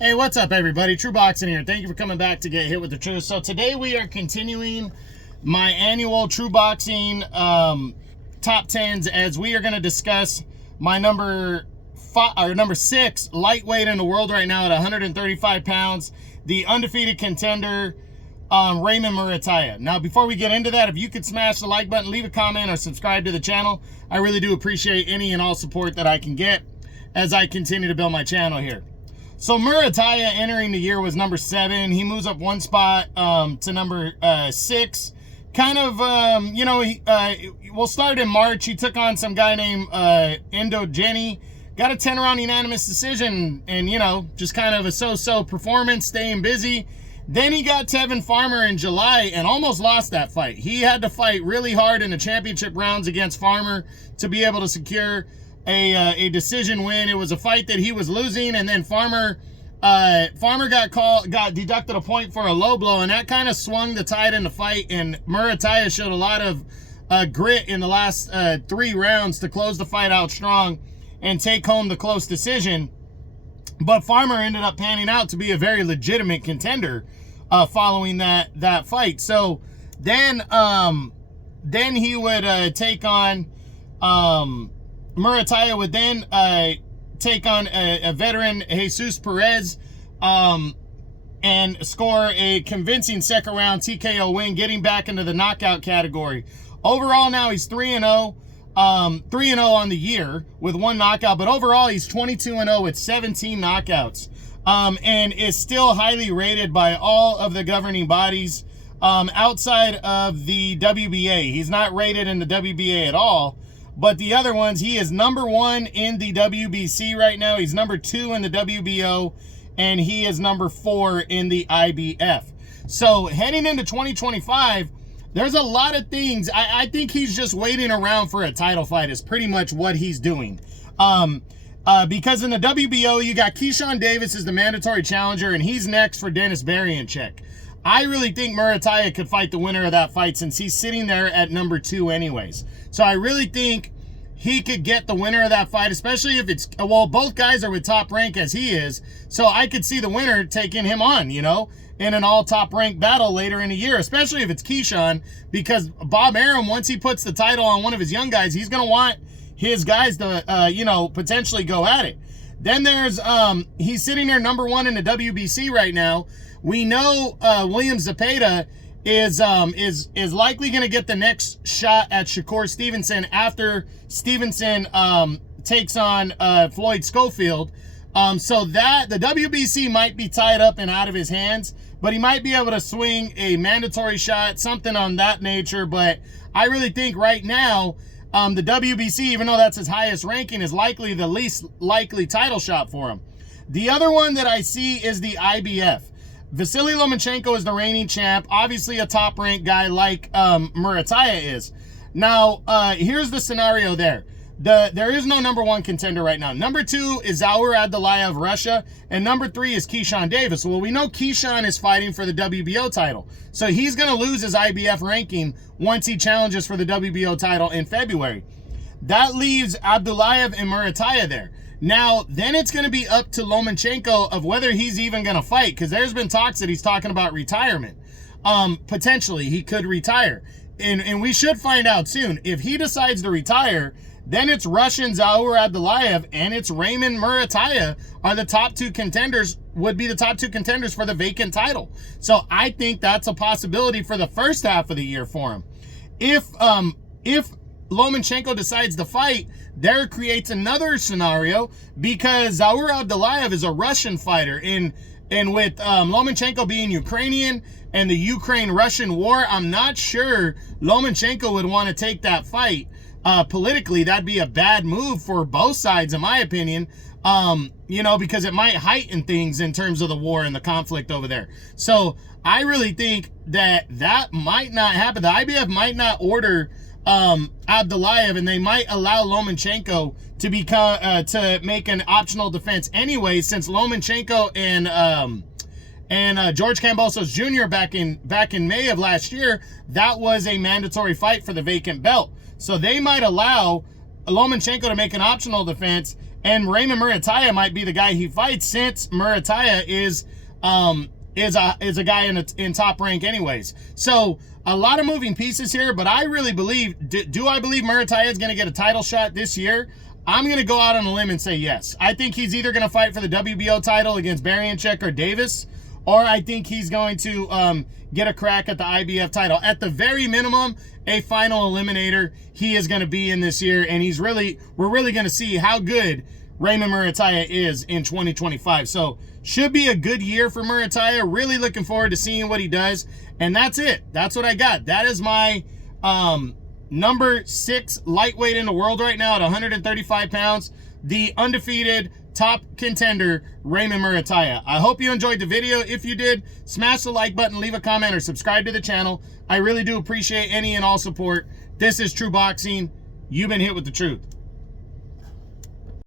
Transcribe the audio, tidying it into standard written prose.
Hey, what's up, everybody? True Boxing here. Thank you for coming back to Get Hit with the Truth. So today we are continuing my annual True Boxing top 10s, as we are going to discuss my number 6 lightweight in the world right now at 135 pounds, the undefeated contender, Raymond Muratalla. Now, before we get into that, if you could smash the like button, leave a comment, or subscribe to the channel, I really do appreciate any and all support that I can get as I continue to build my channel here. So Muratalla entering the year was number 7. He moves up one spot to number 6. Kind of, we'll start in March. He took on some guy named Jenny. Got a 10-round unanimous decision, and, just kind of a so-so performance, staying busy. Then he got Tevin Farmer in July and almost lost that fight. He had to fight really hard in the championship rounds against Farmer to be able to secure a decision win. It was a fight that he was losing, and then Farmer got deducted a point for a low blow, and that kind of swung the tide in the fight. And Muratalla showed a lot of grit in the last 3 rounds to close the fight out strong and take home the close decision. But Farmer ended up panning out to be a very legitimate contender following that fight. So then he would take on Muratalla would then take on a veteran, Jesus Perez, and score a convincing second round TKO win, getting back into the knockout category. Overall, now he's 3-0. 3-0 on the year with 1 knockout, but overall he's 22-0 with 17 knockouts, and is still highly rated by all of the governing bodies outside of the WBA. He's not rated in the WBA at all, but the other ones, he is number 1 in the WBC right now. He's number 2 in the WBO, and he is number 4 in the IBF. So heading into 2025, there's a lot of things. I think he's just waiting around for a title fight is pretty much what he's doing. Because in the WBO, you got Keyshawn Davis as the mandatory challenger, and he's next for Dennis Berianchek. I really think Muratalla could fight the winner of that fight, since he's sitting there at number 2 anyways. So I really think he could get the winner of that fight, especially if it's, well, both guys are with Top Rank as he is. So I could see the winner taking him on, in an all-Top Rank battle later in the year, especially if it's Keyshawn, because Bob Arum, once he puts the title on one of his young guys, he's going to want his guys to, potentially go at it. Then there's, he's sitting there number 1 in the WBC right now. We know William Zepeda is likely going to get the next shot at Shakur Stevenson after Stevenson takes on Floyd Schofield. So that the WBC might be tied up and out of his hands, but he might be able to swing a mandatory shot, something on that nature. But I really think right now, the WBC, even though that's his highest ranking, is likely the least likely title shot for him. The other one that I see is the IBF. Vasily Lomachenko is the reigning champ, obviously a top-ranked guy like Muratalla is. Now, here's the scenario there. There is no number 1 contender right now. Number 2 is Zaur Abdullayev of Russia, and number 3 is Keyshawn Davis. Well, we know Keyshawn is fighting for the WBO title, so he's going to lose his IBF ranking once he challenges for the WBO title in February. That leaves Abdullayev and Muratalla there. Now, then it's going to be up to Lomachenko of whether he's even going to fight, because there's been talks that he's talking about retirement. Potentially, he could retire. And we should find out soon. If he decides to retire, then it's Russian Zaur Abdullayev and it's Raymond Muratalla are the top 2 contenders, would be the top 2 contenders for the vacant title. So I think that's a possibility for the first half of the year for him. If Lomachenko decides to fight, there creates another scenario, because Zaur Abdullayev is a Russian fighter, and with Lomachenko being Ukrainian and the Ukraine-Russian war, I'm not sure Lomachenko would want to take that fight. Politically, that'd be a bad move for both sides, in my opinion, because it might heighten things in terms of the war and the conflict over there. So I really think that might not happen. The IBF might not order Abdullayev, and they might allow Lomachenko to to make an optional defense anyway, since Lomachenko and George Kambosos Jr. back in May of last year, that was a mandatory fight for the vacant belt. So they might allow Lomachenko to make an optional defense And Raymond Muratalla might be the guy he fights, since Muratalla is a guy in top rank anyways. So a lot of moving pieces here, but I really believe, do I believe Muratalla is going to get a title shot this year? I'm going to go out on a limb and say yes. I think he's either going to fight for the WBO title against Barianchek or Davis, or I think he's going to get a crack at the IBF title. At the very minimum, a final eliminator he is going to be in this year, and we're really going to see how good Raymond Muratalla is in 2025. So should be a good year for Muratalla. Really looking forward to seeing what he does. And that's it. That's what I got. That is my number 6 lightweight in the world right now at 135 pounds. The undefeated top contender, Raymond Muratalla. I hope you enjoyed the video. If you did, smash the like button, leave a comment, or subscribe to the channel. I really do appreciate any and all support. This is True Boxing. You've been hit with the truth.